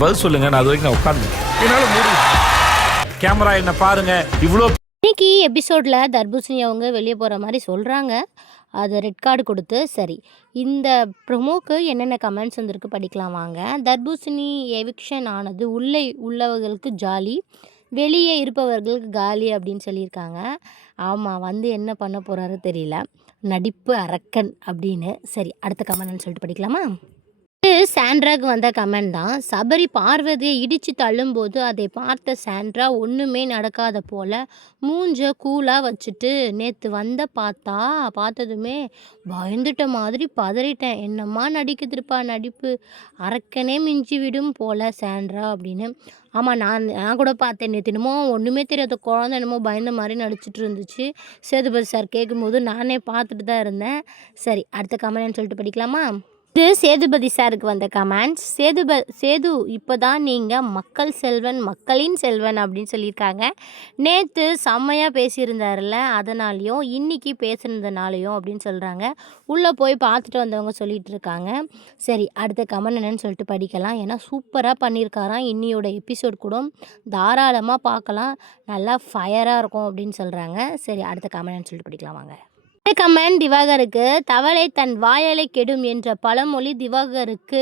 பதில் சொல்லுங்க. நான் அது வரைக்கும் நான் உட்காந்து என்னால முடியும். கேமரா என்ன பாருங்க. இவ்வளோ இன்னைக்கு எபிசோடில் தர்பூசணி அவங்க வெளியே போகிற மாதிரி சொல்கிறாங்க. அது ரெட் கார்டு கொடுத்து சரி. இந்த ப்ரொமோக்கு என்னென்ன கமெண்ட்ஸ் வந்திருக்கு படிக்கலாம் வாங்க. தர்பூசணி எவிக்ஷன் ஆனது உள்ளே உள்ளவர்களுக்கு ஜாலி, வெளியே இருப்பவர்களுக்கு காலி அப்படின்னு சொல்லியிருக்காங்க. ஆமாம், வந்து என்ன பண்ண போகிறாரு தெரியல. நடிப்பு அரக்கன் அப்படின்னு. சரி, அடுத்த கமெண்ட்னு சொல்லிட்டு படிக்கலாமா? இது சாண்ட்ராக்கு வந்த கமெண்ட் தான். சபரி பார்வதியை இடித்து தள்ளும்போது அதை பார்த்த சாண்ட்ரா ஒன்றுமே நடக்காத போல மூஞ்ச கூலாக வச்சுட்டு நேற்று பார்த்ததுமே பயந்துட்ட மாதிரி பதறிட்டேன். என்னம்மா நடிக்குதுப்பா நடிப்பு, அரக்கனே மிஞ்சி விடும் போல சாண்ட்ரா அப்படின்னு. ஆமாம், நான் கூட பார்த்தேன். நேற்று என்னமோ ஒன்றுமே தெரியாத குழந்தை என்னமோ பயந்த மாதிரி நடிச்சிட்டு இருந்துச்சு. சேதுபதி சார் கேட்கும்போது நானே பார்த்துட்டு தான் இருந்தேன். சரி, அடுத்த கமெண்ட்னு சொல்லிட்டு படிக்கலாமா? இது சேதுபதி சாருக்கு வந்த கமெண்ட்ஸ். சேது இப்போ தான் நீங்கள் மக்கள் செல்வன், மக்களின் செல்வன் அப்படின்னு சொல்லியிருக்காங்க. நேற்று செம்மையாக பேசியிருந்தார்ல, அதனாலையும் இன்னைக்கு பேசுனதுனாலையும் அப்படின்னு சொல்கிறாங்க. உள்ளே போய் பார்த்துட்டு வந்தவங்க சொல்லிகிட்டு இருக்காங்க. சரி, அடுத்த கமெண்ட் என்னன்னு சொல்லிட்டு படிக்கலாம். ஏன்னா சூப்பராக பண்ணியிருக்காராம். இன்னியோட எபிசோட் கூட தாராளமாக பார்க்கலாம், நல்லா ஃபயராக இருக்கும் அப்படின்னு சொல்கிறாங்க. சரி, அடுத்த கமெண்ட்னு சொல்லிட்டு படிக்கலாம் வாங்க. கமெண்ட் திவாகருக்கு. தவளை தன் வாயலை கெடும் என்ற பழமொழி திவாகருக்கு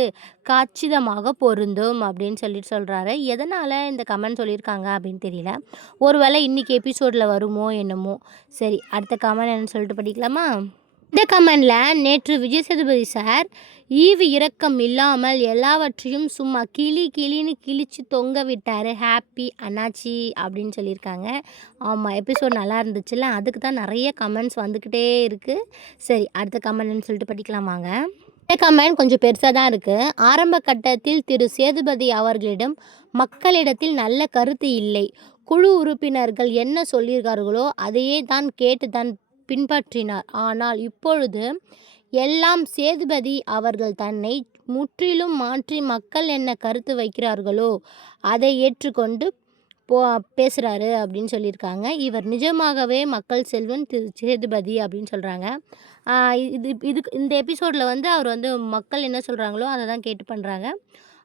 காட்சிதமாக பொருந்தும் அப்படின்னு சொல்லிட்டு சொல்கிறாரு. எதனால் இந்த கமெண்ட் சொல்லியிருக்காங்க அப்படின்னு தெரியல. ஒருவேளை இன்றைக்கி எபிசோடில் வருமோ என்னமோ. சரி, அடுத்த கமெண்ட் என்னன்னு சொல்லிட்டு படிக்கலாமா? இந்த கமெண்டில் நேற்று விஜய் சேதுபதி சார் ஈவு இரக்கம் இல்லாமல் எல்லாவற்றையும் சும்மா கிளின்னு கிழிச்சு தொங்க விட்டார். ஹாப்பி அண்ணாச்சி அப்படின்னு சொல்லியிருக்காங்க. ஆமாம், எபிசோட் நல்லா இருந்துச்சுல்ல, அதுக்கு தான் நிறைய கமெண்ட்ஸ் வந்துக்கிட்டே இருக்குது. சரி, அடுத்த கமெண்ட்னு சொல்லிட்டு படிக்கலாம் வாங்க. இந்த கமெண்ட் கொஞ்சம் பெருசாக தான் இருக்குது. ஆரம்ப கட்டத்தில் திரு சேதுபதி அவர்களிடம் மக்களிடத்தில் நல்ல கருத்து இல்லை. குழு உறுப்பினர்கள் என்ன சொல்லியிருக்கார்களோ அதையே தான் கேட்டு தான் பின்பற்றினார். ஆனால் இப்பொழுது எல்லாம் சேதுபதி அவர்கள் தன்னை முற்றிலும் மாற்றி மக்கள் என்ன கருத்து வைக்கிறார்களோ அதை ஏற்றுக்கொண்டு பேசுகிறாரு அப்படின்னு சொல்லியிருக்காங்க. இவர் நிஜமாகவே மக்கள் செல்வன் திரு சேதுபதி அப்படின்னு சொல்கிறாங்க. இந்த எபிசோடில் வந்து அவர் வந்து மக்கள் என்ன சொல்கிறாங்களோ அதை தான் கேட்டு பண்ணுறாங்க.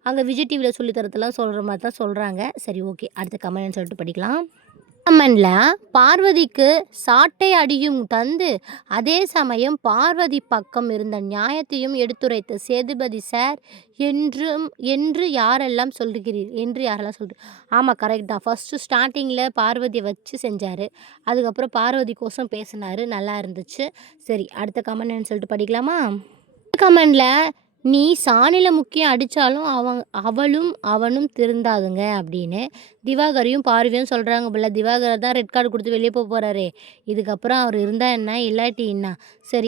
அங்கே விஜய் டிவியில் சொல்லித்தரத்தெல்லாம் சொல்கிற மாதிரி தான் சொல்கிறாங்க. சரி, ஓகே, அடுத்த கமெண்ட்னு சொல்லிட்டு படிக்கலாம். கமெண்டில் பார்வதிக்கு சாட்டை அடியும் தந்து அதே சமயம் பார்வதி பக்கம் இருந்த நியாயத்தையும் எடுத்துரைத்த சேதுபதி சார் என்று யாரெல்லாம் சொல்கிறீர். ஆமாம், கரெக்ட் தான். ஃபஸ்ட்டு ஸ்டார்டிங்கில் பார்வதியை வச்சு செஞ்சார். அதுக்கப்புறம் பார்வதி கோசம் பேசினார், நல்லா இருந்துச்சு. சரி, அடுத்த கமெண்ட்னு சொல்லிட்டு படிக்கலாமா? கமெண்டில் நீ சாணில முக்கியம் அடித்தாலும் அவனும் திருந்தாதுங்க அப்படின்னு திவாகரையும் பார்வையும் சொல்கிறாங்க போல. திவாகர் தான் ரெட் கார்டு கொடுத்து வெளியே போகிறாரே, இதுக்கப்புறம் அவர் இருந்தால் என்ன இல்லாட்டி என்ன. சரி.